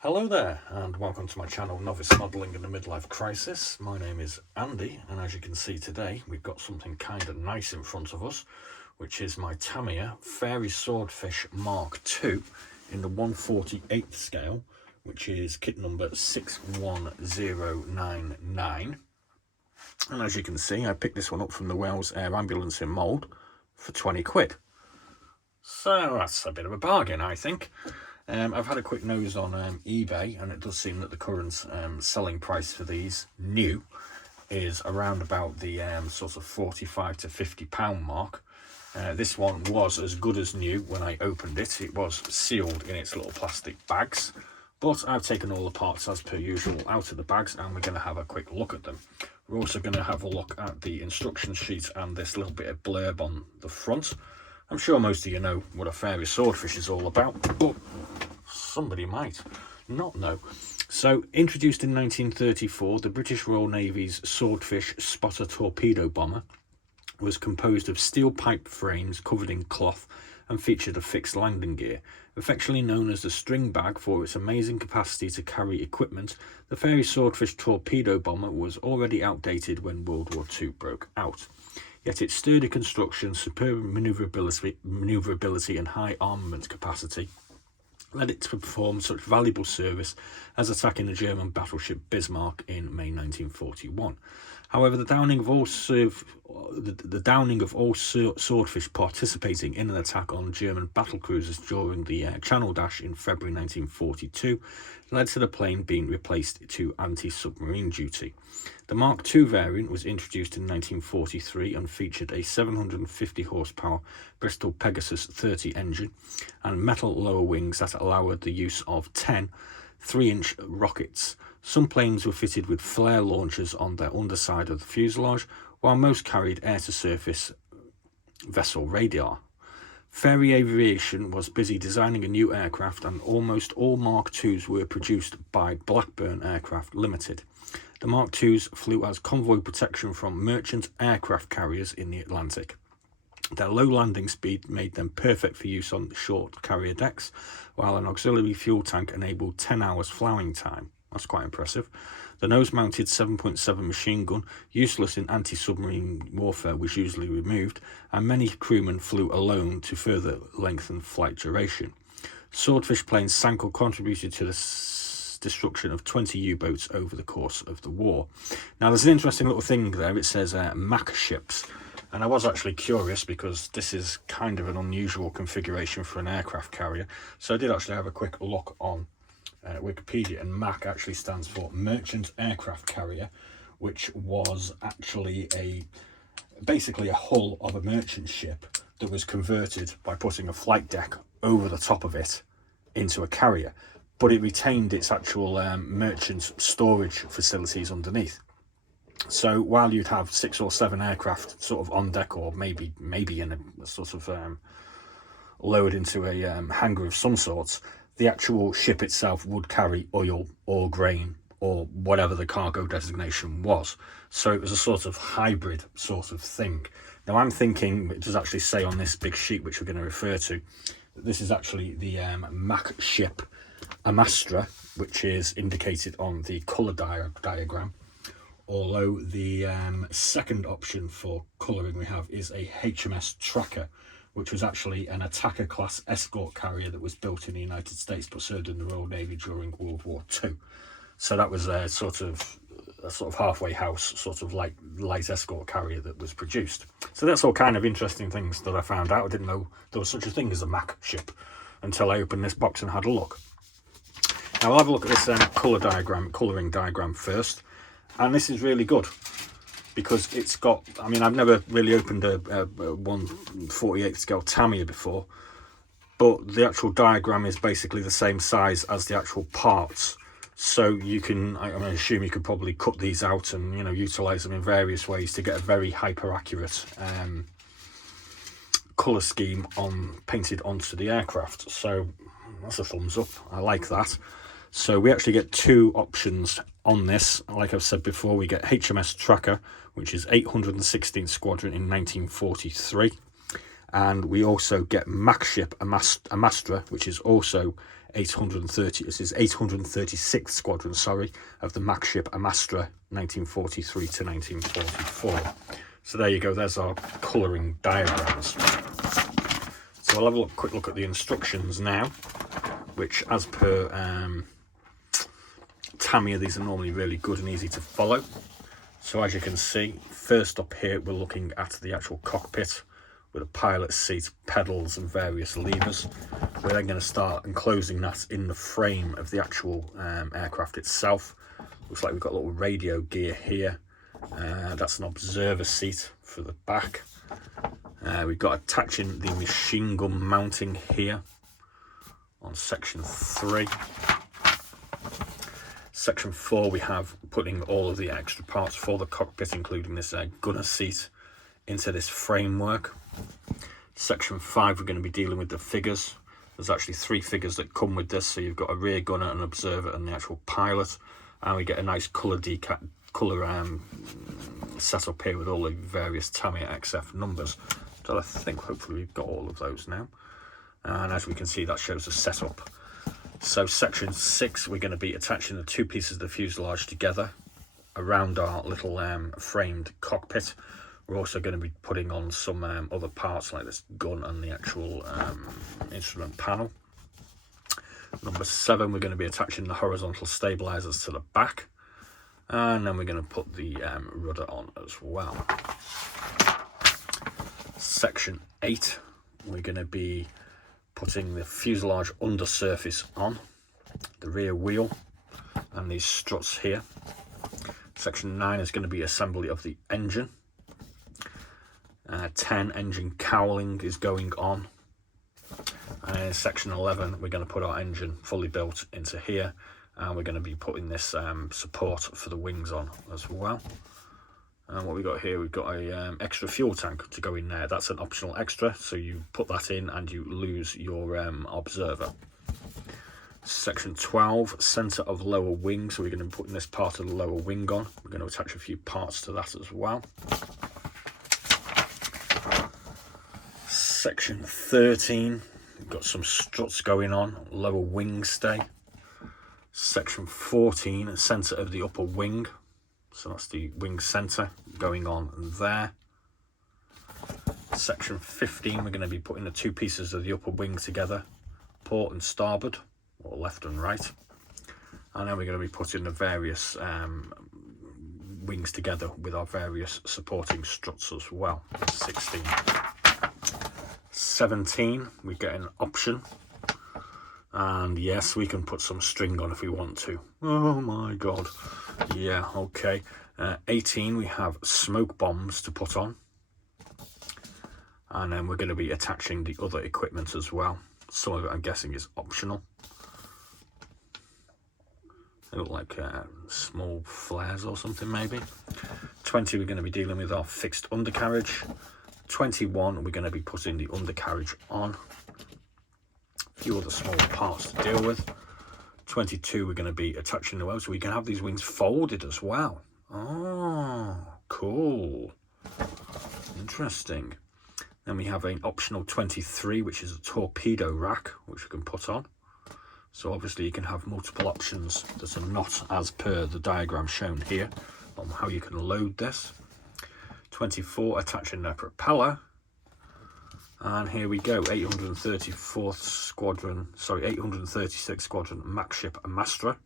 Hello there and welcome to my channel Novice Modelling in a Midlife Crisis. My name is Andy and as you can see today we've got something kind of nice in front of us, which is my Tamiya Fairey Swordfish Mark II in the 1/48th scale, which is kit number 61099. And as you can see, I picked this one up from the Wales Air Ambulance in Mould for 20 quid. So that's a bit of a bargain, I think. I've had a quick nose on eBay, and it does seem that the current selling price for these new is around about the sort of £45 to £50 mark. This one was as good as new when I opened it. It was sealed in its little plastic bags, but I've taken all the parts as per usual out of the bags and we're going to have a quick look at them. We're also going to have a look at the instruction sheet and this little bit of blurb on the front. I'm sure most of you know what a Fairey Swordfish is all about, but somebody might not know. So, introduced in 1934, the British Royal Navy's Swordfish spotter torpedo bomber was composed of steel pipe frames covered in cloth and featured a fixed landing gear. Affectionately known as the string bag for its amazing capacity to carry equipment, the Fairey Swordfish torpedo bomber was already outdated when World War II broke out. Yet its sturdy construction, superb manoeuvrability and high armament capacity led it to perform such valuable service as attacking the German battleship Bismarck in May 1941. However, the downing of all swordfish participating in an attack on German battlecruisers during the Channel Dash in February 1942 led to the plane being replaced to anti-submarine duty. The Mark II variant was introduced in 1943 and featured a 750 horsepower Bristol Pegasus 30 engine and metal lower wings that allowed the use of 10 3-inch rockets. Some planes were fitted with flare launchers on their underside of the fuselage, while most carried air-to-surface vessel radar. Fairey Aviation was busy designing a new aircraft, and almost all Mark IIs were produced by Blackburn Aircraft Limited. The Mark IIs flew as convoy protection from merchant aircraft carriers in the Atlantic. Their low landing speed made them perfect for use on short carrier decks, while an auxiliary fuel tank enabled 10 hours flying time. That's quite impressive. The nose-mounted 7.7 machine gun, useless in anti-submarine warfare, was usually removed, and many crewmen flew alone to further lengthen flight duration. Swordfish planes sank or contributed to the destruction of 20 U-boats over the course of the war. Now, there's an interesting little thing there. It says Mkii ships. And I was actually curious because this is kind of an unusual configuration for an aircraft carrier. So I did actually have a quick look on Wikipedia, and Mkii actually stands for Merchant Aircraft Carrier, which was actually basically a hull of a merchant ship that was converted by putting a flight deck over the top of it into a carrier, but it retained its actual merchant storage facilities underneath. So while you'd have 6 or 7 aircraft sort of on deck, or maybe in a sort of lowered into a hangar of some sorts, the actual ship itself would carry oil or grain or whatever the cargo designation was. So it was a sort of hybrid sort of thing. Now I'm thinking, it does actually say on this big sheet, which we're going to refer to, that this is actually the Mkii ship Amastra, which is indicated on the colour diagram. Although the second option for colouring we have is a HMS Tracker, which was actually an attacker class escort carrier that was built in the United States but served in the Royal Navy during World War II. So that was a sort of halfway house, sort of like light escort carrier that was produced. So that's all kind of interesting things that I found out. I didn't know there was such a thing as a Mkii ship until I opened this box and had a look. Now I'll have a look at this colouring diagram first. And this is really good because it's got, I mean, I've never really opened a 1/48th scale Tamiya before, but the actual diagram is basically the same size as the actual parts. So you can, I assume you could probably cut these out and, you know, utilize them in various ways to get a very hyper accurate color scheme painted onto the aircraft. So that's a thumbs up. I like that. So we actually get 2 options on this. Like I've said before, we get HMS Tracker, which is 816th Squadron in 1943. And we also get Mkii ship Amastra, which is also this is 836th Squadron, sorry, of the Mac ship Amastra, 1943 to 1944. So there you go, there's our colouring diagrams. So I'll have a quick look at the instructions now, which as per Tamiya, these are normally really good and easy to follow. So as you can see, first up here, we're looking at the actual cockpit with a pilot seat, pedals and various levers. We're then going to start enclosing that in the frame of the actual aircraft itself. Looks like we've got a little radio gear here. That's an observer seat for the back. We've got attaching the machine gun mounting here on section 3. Section 4, we have putting all of the extra parts for the cockpit, including this gunner seat, into this framework. Section 5, we're going to be dealing with the figures. There's actually 3 figures that come with this, so you've got a rear gunner, an observer and the actual pilot, and we get a nice colour setup here with all the various Tamiya XF numbers. So I think hopefully we've got all of those now, and as we can see, that shows the setup. So section 6, we're going to be attaching the 2 pieces of the fuselage together around our little framed cockpit. We're also going to be putting on some other parts like this gun and the actual instrument panel. Number 7, we're going to be attaching the horizontal stabilizers to the back, and then we're going to put the rudder on as well. Section 8, we're going to be putting the fuselage undersurface on, the rear wheel and these struts here. Section 9 is going to be assembly of the engine. 10, engine cowling is going on. And in section 11, we're going to put our engine fully built into here, and we're going to be putting this support for the wings on as well. And what we got here, we've got a extra fuel tank to go in there. That's an optional extra, so you put that in and you lose your observer. Section 12, centre of lower wing. So we're going to be putting this part of the lower wing on. We're going to attach a few parts to that as well. Section 13, we've got some struts going on, lower wing stay. Section 14, centre of the upper wing. So that's the wing centre going on there. Section 15, we're going to be putting the 2 pieces of the upper wing together, port and starboard, or left and right. And then we're going to be putting the various wings together with our various supporting struts as well. 16. 17, we get an option. And yes, we can put some string on if we want to. Oh my god. Yeah, okay. 18, we have smoke bombs to put on. And then we're going to be attaching the other equipment as well. Some of it, I'm guessing, is optional. They look like small flares or something, maybe. 20, we're going to be dealing with our fixed undercarriage. 21, we're going to be putting the undercarriage on. A few other small parts to deal with. 22, we're going to be attaching the wings, so we can have these wings folded as well. Oh, cool. Interesting. Then we have an optional 23, which is a torpedo rack, which we can put on. So obviously you can have multiple options that are not as per the diagram shown here on how you can load this. 24, attaching the propeller. And here we go, 836th Squadron Mac ship Amastra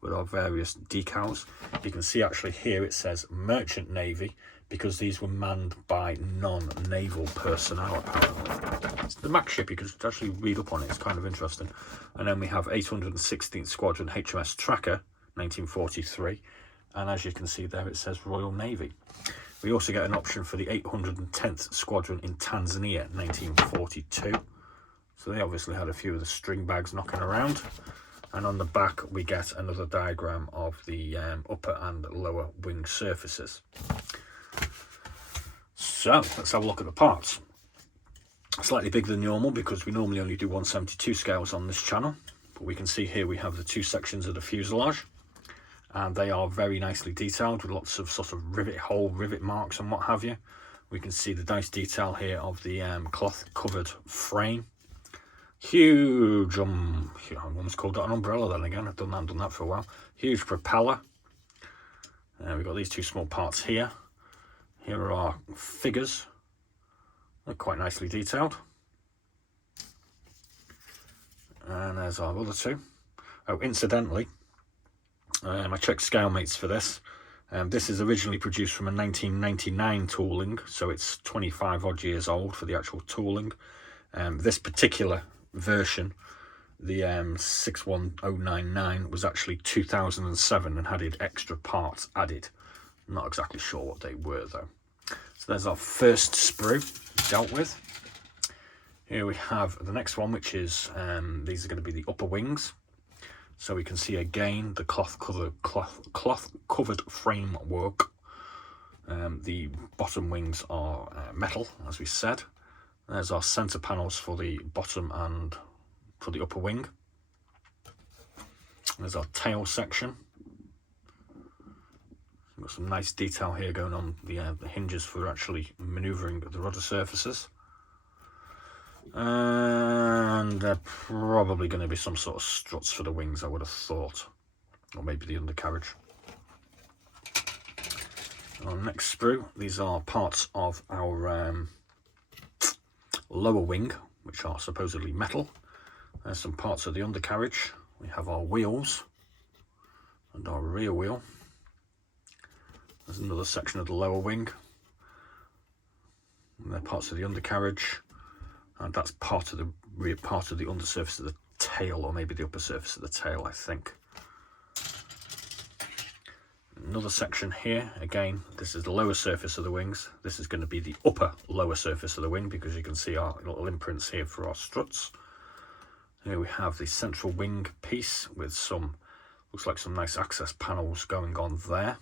with our various decals. You can see actually here it says Merchant Navy because these were manned by non-naval personnel apparently. It's the Mac ship, you can actually read up on it, it's kind of interesting. And then we have 816th Squadron HMS Tracker, 1943. And as you can see there, it says Royal Navy. We also get an option for the 810th Squadron in Tanzania, 1942. So they obviously had a few of the string bags knocking around. And on the back, we get another diagram of the upper and lower wing surfaces. So let's have a look at the parts. Slightly bigger than normal because we normally only do 1/72 scales on this channel. But we can see here we have the 2 sections of the fuselage. And they are very nicely detailed with lots of sort of rivet marks and what have you. We can see the nice detail here of the cloth covered frame. Huge, I almost called that an umbrella then again. I've done that for a while. Huge propeller. We've got these two small parts here. Here are our figures. They're quite nicely detailed. And there's our other two. Oh, incidentally, I checked scale mates for this. This is originally produced from a 1999 tooling, so it's 25 odd years old for the actual tooling. This particular version, the 61099, was actually 2007 and had extra parts added. I'm not exactly sure what they were though. So there's our first sprue dealt with. Here we have the next one, which is, these are going to be the upper wings. So we can see again the cloth covered framework. The bottom wings are metal, as we said. There's our centre panels for the bottom and for the upper wing. There's our tail section. Got some nice detail here going on the hinges for actually manoeuvring the rudder surfaces. And they're probably going to be some sort of struts for the wings, I would have thought. Or maybe the undercarriage. Our next sprue, these are parts of our lower wing, which are supposedly metal. There's some parts of the undercarriage. We have our wheels and our rear wheel. There's another section of the lower wing. And they're parts of the undercarriage. And that's part of the rear part of the undersurface of the tail, or maybe the upper surface of the tail, I think. Another section here, again, this is the lower surface of the wings. This is going to be the upper lower surface of the wing, because you can see our little imprints here for our struts. Here we have the central wing piece with some, looks like some nice access panels going on there.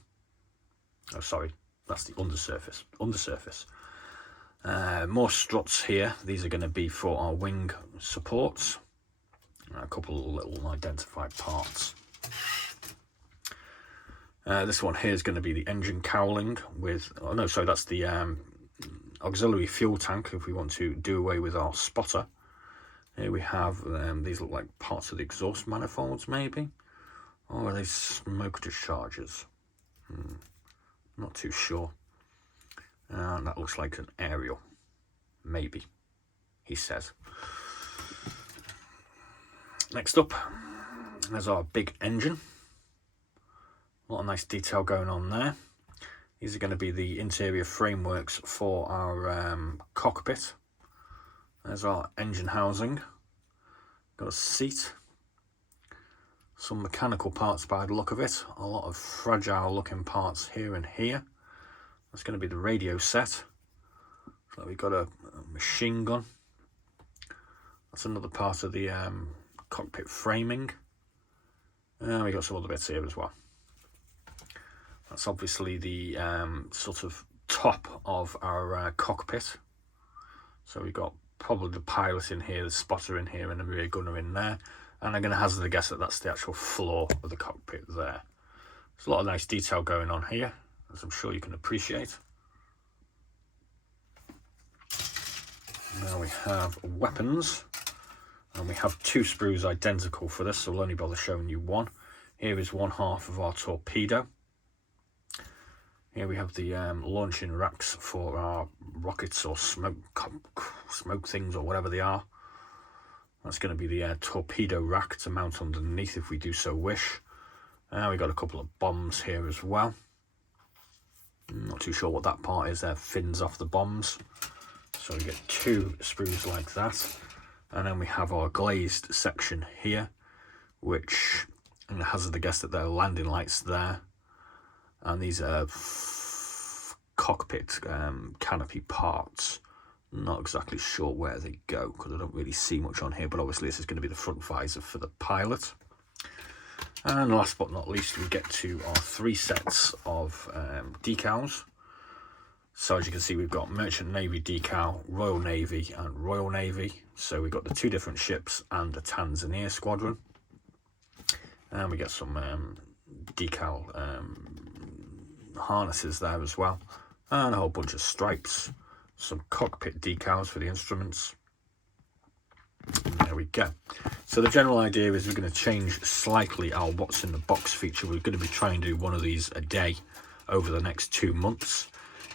Oh, sorry, that's the undersurface. More struts here. These are going to be for our wing supports. A couple of little identified parts. This one here is going to be the engine cowling with, oh no, sorry, that's the auxiliary fuel tank if we want to do away with our spotter. Here we have, these look like parts of the exhaust manifolds maybe, or are they smoke discharges? Not too sure. And that looks like an aerial, maybe, he says. Next up, there's our big engine. A lot of nice detail going on there. These are going to be the interior frameworks for our cockpit. There's our engine housing. Got a seat. Some mechanical parts by the look of it. A lot of fragile looking parts here and here. That's going to be the radio set. So we've got a machine gun. That's another part of the cockpit framing. And we got some other bits here as well. That's obviously the sort of top of our cockpit. So we've got probably the pilot in here, the spotter in here, and the rear gunner in there. And I'm going to hazard a guess that that's the actual floor of the cockpit there. There's a lot of nice detail going on here, as I'm sure you can appreciate. Now we have weapons, and we have two sprues identical for this, so we'll only bother showing you one. Here is one half of our torpedo. Here we have the launching racks for our rockets or smoke things or whatever they are. That's going to be the torpedo rack to mount underneath if we do so wish. We've got a couple of bombs here as well. Not too sure what that part is. There fins off the bombs. So we get two sprues like that. And then we have our glazed section here, which I'm going to hazard the guess that there are landing lights there. And these are cockpit canopy parts. Not exactly sure where they go because I don't really see much on here, but obviously this is going to be the front visor for the pilot. And last but not least, we get to our three sets of decals. So as you can see, we've got Merchant Navy decal, Royal Navy and Royal Navy. So we've got the two different ships and the Tanzania squadron. And we get some decal harnesses there as well. And a whole bunch of stripes. Some cockpit decals for the instruments. And there There we go. So the general idea is we're going to change slightly our what's in the box feature. We're going to be trying to do one of these a day over the next 2 months.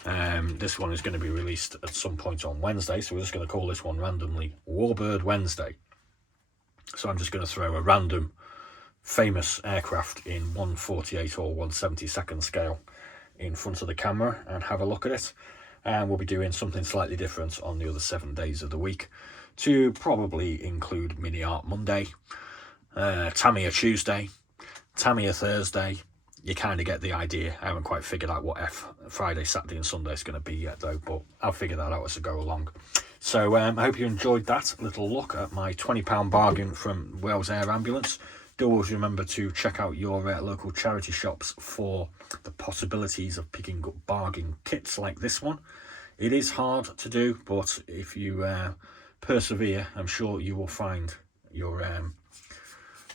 This one is going to be released at some point on Wednesday, so we're just going to call this one randomly Warbird Wednesday. So I'm just going to throw a random famous aircraft in 1/48 or 1/72 scale in front of the camera and have a look at it. And we'll be doing something slightly different on the other 7 days of the week, to probably include Mini Art Monday, Tamiya Tuesday, Tamiya Thursday. You kind of get the idea. I haven't quite figured out what Friday, Saturday and Sunday is going to be yet though, but I'll figure that out as I go along. So I hope you enjoyed that little look at my £20 bargain from Wales Air Ambulance. Do always remember to check out your local charity shops for the possibilities of picking up bargain kits like this one. It is hard to do, but if you persevere, I'm sure you will find your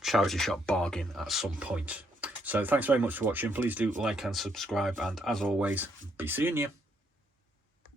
charity shop bargain at some point. So thanks very much for watching. Please do like and subscribe, and as always, be seeing you.